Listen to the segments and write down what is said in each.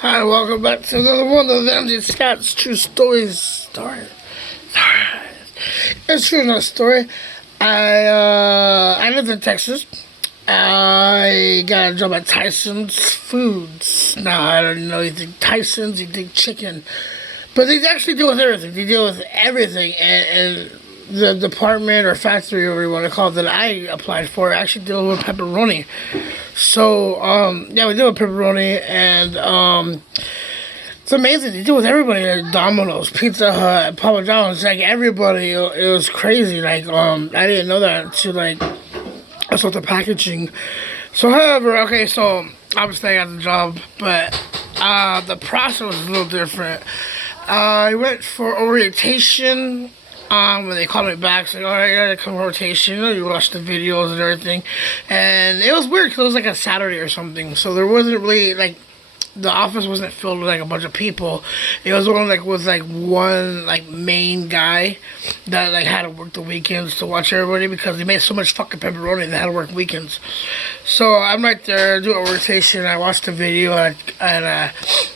Hi, welcome back to another one of MJ Scott's True Stories. It's true enough story. I lived in Texas. I got a job at Tyson's Foods. Now, I don't know, you think Tyson's, you think chicken. But they actually deal with everything. They deal with everything. And the department or factory, or whatever you want to call it, that I applied for, actually deal with pepperoni. So, yeah, we deal with pepperoni, and it's amazing. They deal with everybody. Like Domino's, Pizza Hut, Papa John's, like everybody. It was crazy. Like, I didn't know that until, like, I saw the packaging. So, however, okay, so obviously I got the job, but the process was a little different. I went for orientation. When they called me back, so all right, I gotta come rotation. You know, you watch the videos and everything, and it was weird because it was like a Saturday or something, so there wasn't really like the office wasn't filled with like a bunch of people. It was only like with like one like main guy that like had to work the weekends to watch everybody because they made so much fucking pepperoni they had to work weekends. So I'm right there doing a rotation. I watch the video and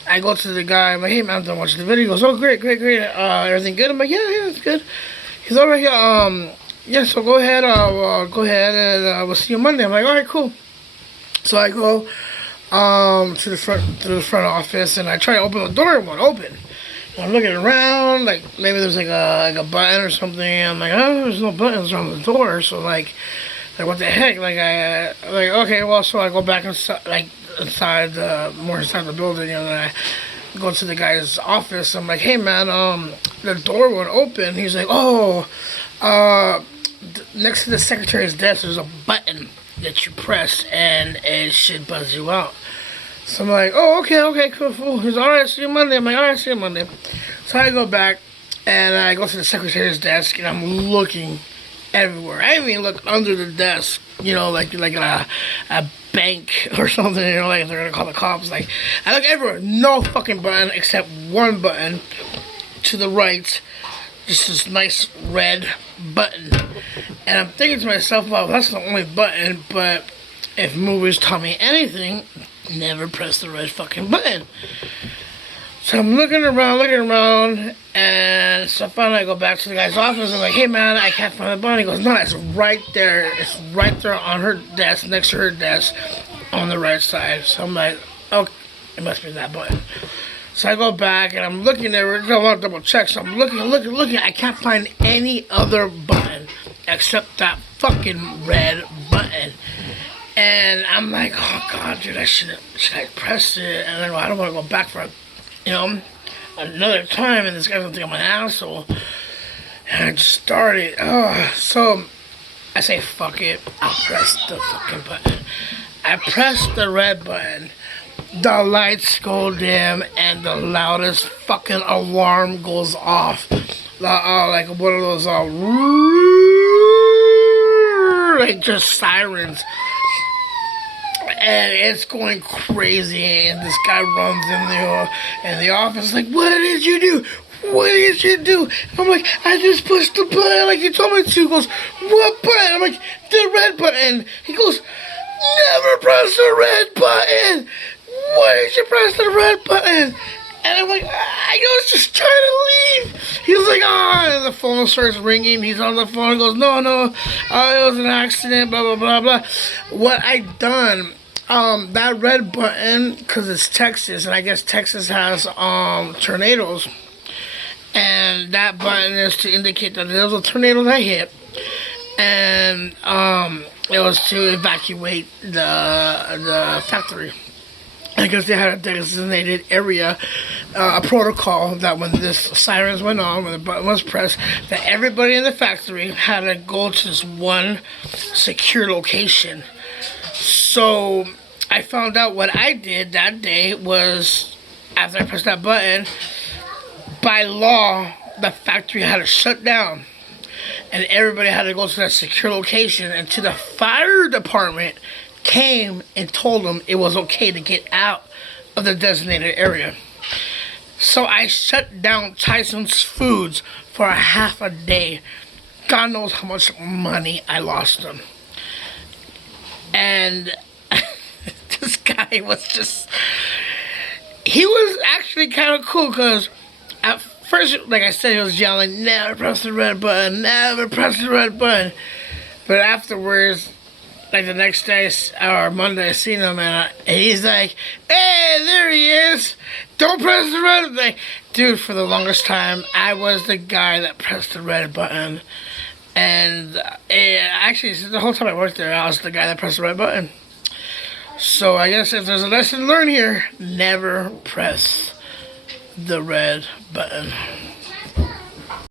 I go to the guy. I'm like, hey man, I'm done watching the video. He goes, oh great. Everything good? I'm like, yeah, it's good. He's all right here. Yeah, so go ahead. Go ahead and we'll see you Monday. I'm like, all right, cool. So I go to the front office, and I try to open the door. It won't open. And I'm looking around, like maybe there's like a button or something. I'm like, oh, there's no buttons on the door. So like what the heck? Like okay, well, so I go back inside, like inside more inside the building, and I go to the guy's office. I'm like, hey man, the door won't open. He's like, oh, next to the secretary's desk, there's a button that you press, and it should buzz you out. So I'm like, oh, okay, cool. He's all right, see you Monday. I'm like, all right, see you Monday. So I go back, and I go to the secretary's desk, and I'm looking everywhere. I even look under the desk, you know, like a bank or something, you know, like they're gonna call the cops. Like, I look everywhere, no fucking button except one button to the right, just this nice red button. And I'm thinking to myself, well, that's the only button, but if movies taught me anything, never press the red fucking button. So I'm looking around, and so finally I go back to the guy's office. I'm like, hey man, I can't find the button. He goes, no, it's right there. It's right there on her desk, next to her desk, on the right side. So I'm like, okay, it must be that button. So I go back, and I'm looking there. I want to double check. So I'm looking. I can't find any other button except that fucking red button. And I'm like, oh god, dude, should I press it? And then I don't want to go back for, you know, another time, and this guy's gonna think I'm an asshole. And I just started. So I say, fuck it. I'll press the fucking button. I press the red button. The lights go dim, and the loudest fucking alarm goes off. Like one of those, like just sirens. And it's going crazy, and this guy runs in the office like, what did you do? What did you do? I'm like, I just pushed the button like you told me to. He goes, what button? I'm like, the red button. He goes, never press the red button. Why did you press the red button? And I'm like, I was just trying to leave. He's like, and the phone starts ringing. He's on the phone. He goes, no, it was an accident, blah, blah, blah, blah. What I done, that red button, because it's Texas, and I guess Texas has tornadoes, and that button is to indicate that there was a tornado that hit, and it was to evacuate the factory. Because they had a designated area, a protocol that when this sirens went on, when the button was pressed, that everybody in the factory had to go to this one secure location. So I found out what I did that day was, after I pressed that button, by law, the factory had to shut down. And everybody had to go to that secure location, and to the fire department came and told them it was okay to get out of the designated area. So I shut down Tyson's Foods for a half a day. God knows how much money I lost them. And this guy was just he was actually kind of cool because at first, like I said, he was yelling, "Never press the red button, never press the red button." But afterwards, like the next day or Monday, I seen him and he's like, "Hey, there he is! Don't press the red button." Dude, for the longest time, I was the guy that pressed the red button. And actually, the whole time I worked there, I was the guy that pressed the red button. So I guess if there's a lesson learned here, never press the red button.